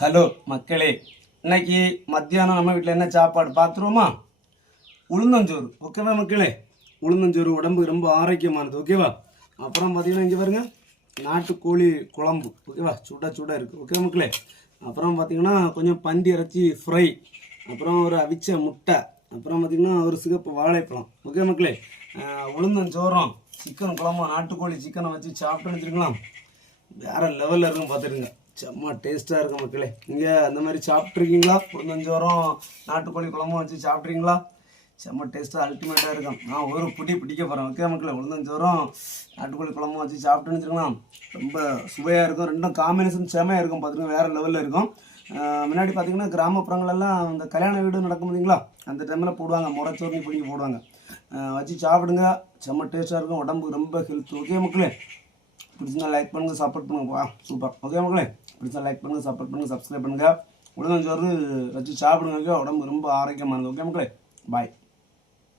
Hello மக்களே, இன்னைக்கு மத்தியானம் நம்ம வீட்டில் என்ன சாப்பாடு பார்த்துருவோமா? உளுந்தஞ்சோறு. ஓகேவா மக்களே? உளுந்தஞ்சோறு உடம்புக்கு ரொம்ப ஆரோக்கியமானது. ஓகேவா? அப்புறம் பார்த்தீங்கன்னா இங்கே பாருங்க, நாட்டுக்கோழி குழம்பு. ஓகேவா? சுட சுட இருக்குது. ஓகே மக்களே? அப்புறம் பார்த்தீங்கன்னா கொஞ்சம் பந்தி இறைச்சி ஃப்ரை, அப்புறம் ஒரு அவிச்ச முட்டை, அப்புறம் பார்த்தீங்கன்னா ஒரு சிகப்பு வாழைப்பழம். ஓகே மக்களே? உளுந்தஞ்சோறும் சிக்கன் குழம்பும் நாட்டுக்கோழி சிக்கனை வச்சு சாப்பிட்டு வச்சுருக்கலாம். வேறு லெவலில் இருக்கும். பார்த்துருங்க, செம்ம டேஸ்ட்டாக இருக்கும் மக்களே. இங்கே அந்த மாதிரி சாப்பிட்ருக்கீங்களா? உளுந்தஞ்சோறும் நாட்டுக்கோழி குழம்பும் வச்சு சாப்பிட்றீங்களா? செம்ம டேஸ்ட்டாக அல்டிமேட்டாக இருக்கும். நான் ஒரு பிடிக்க போகிறேன். ஓகே மக்களே? உளுந்தஞ்சோறும் நாட்டுக்கோழி குழம்பும் வச்சு சாப்பிட்டுன்னு வச்சுருக்கலாம். ரொம்ப சுவையாக இருக்கும். ரெண்டும் காம்பினேஷன் செம்மையாக இருக்கும். பார்த்துருங்க, வேறு லெவலில் இருக்கும். முன்னாடி பார்த்தீங்கன்னா கிராமப்புறங்களெல்லாம் இந்த கல்யாண வீடு நடக்கும் பார்த்தீங்களா, அந்த டைமில் போடுவாங்க, முறைச்சோறுனி பிடிங்கி போடுவாங்க. வச்சு சாப்பிடுங்க, செம்ம டேஸ்ட்டாக இருக்கும். உடம்புக்கு ரொம்ப ஹெல்த். ஓகே மக்களே? பிடிச்சிருந்தா லைக் பண்ணுங்கள், சப்போர்ட் பண்ணுங்க. சூப்பர். ஓகே மக்களே? பிடிச்சா லைக் பண்ணுங்கள், சப்போர்ட் பண்ணுங்கள், சப்ஸ்கிரைப் பண்ணுங்கள். உளுந்தஞ்சோறு வச்சு சாப்பிடுங்க. உடம்பு ரொம்ப ஆரோக்கியமானது. ஓகே மக்களே? பாய்.